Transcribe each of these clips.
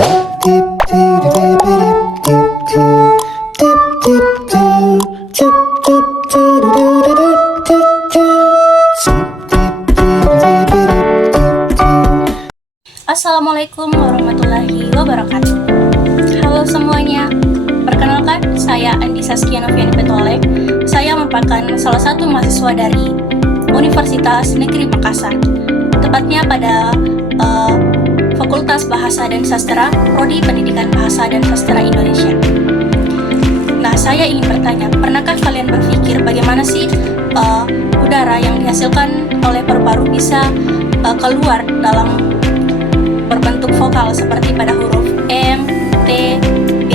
Assalamualaikum warahmatullahi wabarakatuh. Halo semuanya, perkenalkan saya Andi Saskia Noviani Petolek. Saya merupakan salah satu mahasiswa dari Universitas Negeri Makassar, tepatnya pada Fakultas Bahasa dan Sastra, Prodi Pendidikan Bahasa dan Sastra Indonesia. Nah, saya ingin bertanya, pernahkah kalian berpikir bagaimana sih udara yang dihasilkan oleh paru-paru bisa keluar dalam berbentuk vokal seperti pada huruf M, T, B,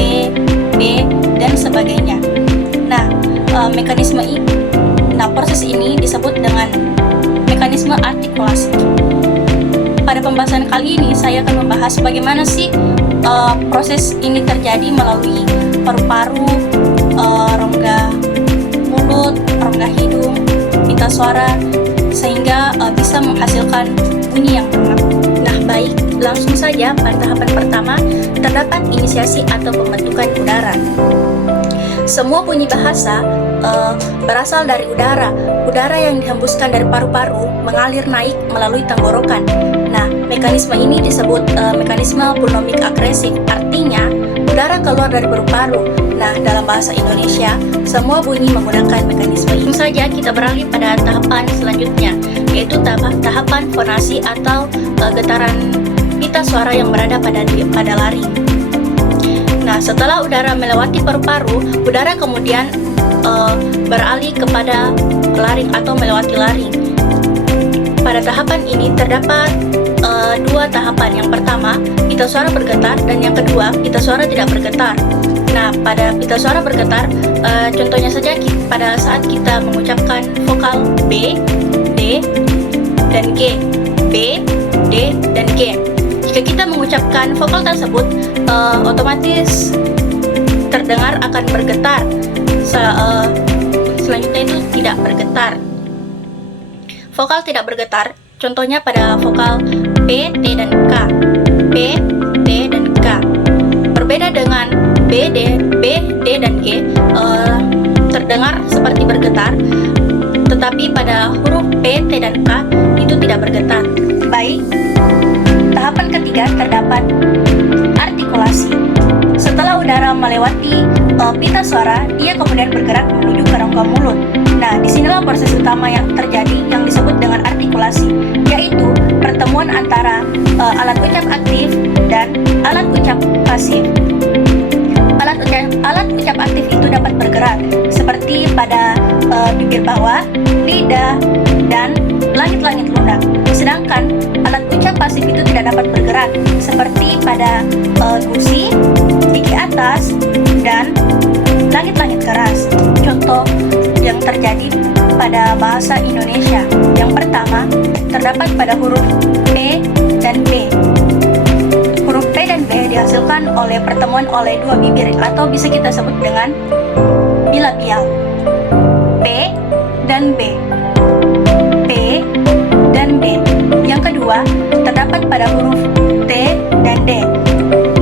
B, dan sebagainya. Nah, proses ini disebut dengan mekanisme artikulasi. Pada pembahasan kali ini, saya akan membahas bagaimana sih proses ini terjadi melalui paru-paru, rongga mulut, rongga hidung, pita suara, sehingga bisa menghasilkan bunyi yang benar. Nah, baik, langsung saja pada tahapan pertama, terdapat inisiasi atau pembentukan udara. Semua bunyi bahasa berasal dari udara. Udara yang dihembuskan dari paru-paru mengalir naik melalui tenggorokan. Nah, mekanisme ini disebut mekanisme pulmonik agresif. Artinya, udara keluar dari paru-paru. Nah, dalam bahasa Indonesia, semua bunyi menggunakan mekanisme ini. Langsung saja kita beralih pada tahapan selanjutnya, yaitu tahapan fonasi atau getaran pita suara yang berada pada laring. Nah, setelah udara melewati paru-paru, udara kemudian beralih kepada laring atau melewati laring. Pada tahapan ini terdapat dua tahapan. Yang pertama, pita suara bergetar, dan yang kedua, pita suara tidak bergetar. Nah, pada pita suara bergetar, contohnya saja pada saat kita mengucapkan vokal B, D, dan G. B, D, dan G. Jika kita mengucapkan vokal tersebut, otomatis terdengar akan bergetar. Selanjutnya itu tidak bergetar. Vokal tidak bergetar, contohnya pada vokal P, T, dan K. P, T, dan K. Berbeda dengan B, D, dan G, terdengar seperti bergetar, tetapi pada huruf P, T, dan K itu tidak bergetar. Baik, tahapan ketiga terdapat artikulasi. Setelah udara melewati pita suara, dia kemudian bergerak menuju ke rongga mulut. Nah, disinilah proses utama yang terjadi yang disebut dengan artikulasi, yaitu pertemuan antara alat ucap aktif dan alat ucap pasif. Alat ucap aktif itu dapat bergerak seperti pada bibir bawah, lidah, dan langit-langit lunak. Sedangkan alat ucap pasif itu tidak dapat bergerak seperti pada gusi, gigi atas, dan langit-langit keras. Contoh yang terjadi pada bahasa Indonesia. Yang pertama, terdapat pada huruf P dan B. Huruf P dan B dihasilkan oleh pertemuan oleh dua bibir atau bisa kita sebut dengan bilabial. P dan B. P dan B. Yang kedua, terdapat pada huruf T dan D.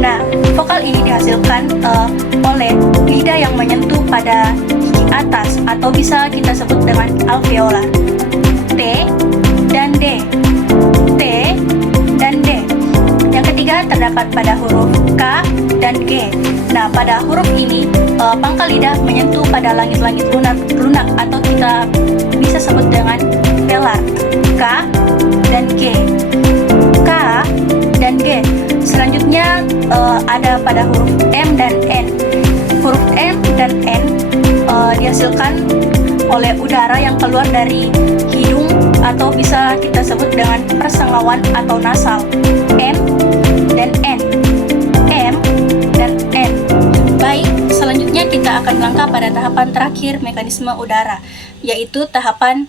Nah, vokal ini dihasilkan oleh lidah yang menyentuh pada gigi atas atau bisa kita sebut dengan alveolar. T dan D. T dan D. Yang ketiga terdapat pada huruf K dan G. Nah, pada huruf ini pangkal lidah menyentuh pada langit-langit lunak atau kita bisa sebut dengan velar. K dan G. K dan G. Selanjutnya ada pada huruf M dan N. Huruf M dan N dihasilkan oleh udara yang keluar dari hidung atau bisa kita sebut dengan persenggawan atau nasal. M dan N. M dan N. Baik, selanjutnya kita akan melangkah pada tahapan terakhir mekanisme udara, yaitu tahapan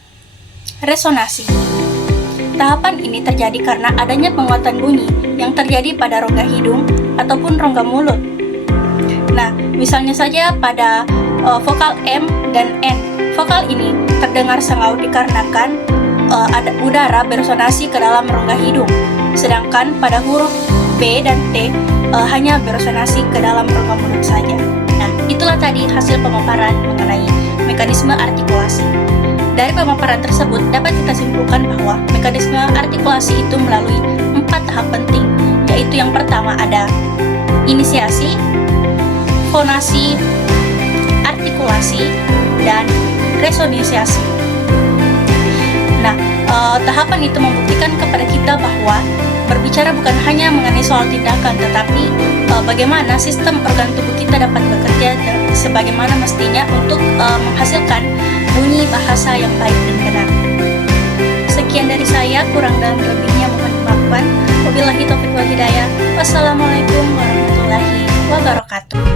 resonasi. Tahapan ini terjadi karena adanya penguatan bunyi yang terjadi pada rongga hidung ataupun rongga mulut. Nah, misalnya saja pada vokal M dan N. Vokal ini terdengar sengau dikarenakan ada udara beresonasi ke dalam rongga hidung. Sedangkan pada huruf B dan T hanya beresonansi ke dalam rongga mulut saja. Nah, itulah tadi hasil pemaparan mengenai mekanisme artikulasi. Dari pemaparan tersebut dapat kita simpulkan bahwa mekanisme artikulasi itu melalui 4 tahap penting, yaitu yang pertama ada inisiasi, fonasi, artikulasi, dan resonisasi. Nah, tahapan itu membuktikan kepada kita bahwa berbicara bukan hanya mengenai soal tindakan, tetapi bagaimana sistem organ tubuh kita dapat bekerja sebagaimana mestinya untuk menghasilkan bunyi bahasa yang baik dan benar. Sekian dari saya, kurang dan lebihnya mohon dimaafkan. Wabillahi taufiq wal hidayah. Wassalamualaikum warahmatullahi wabarakatuh.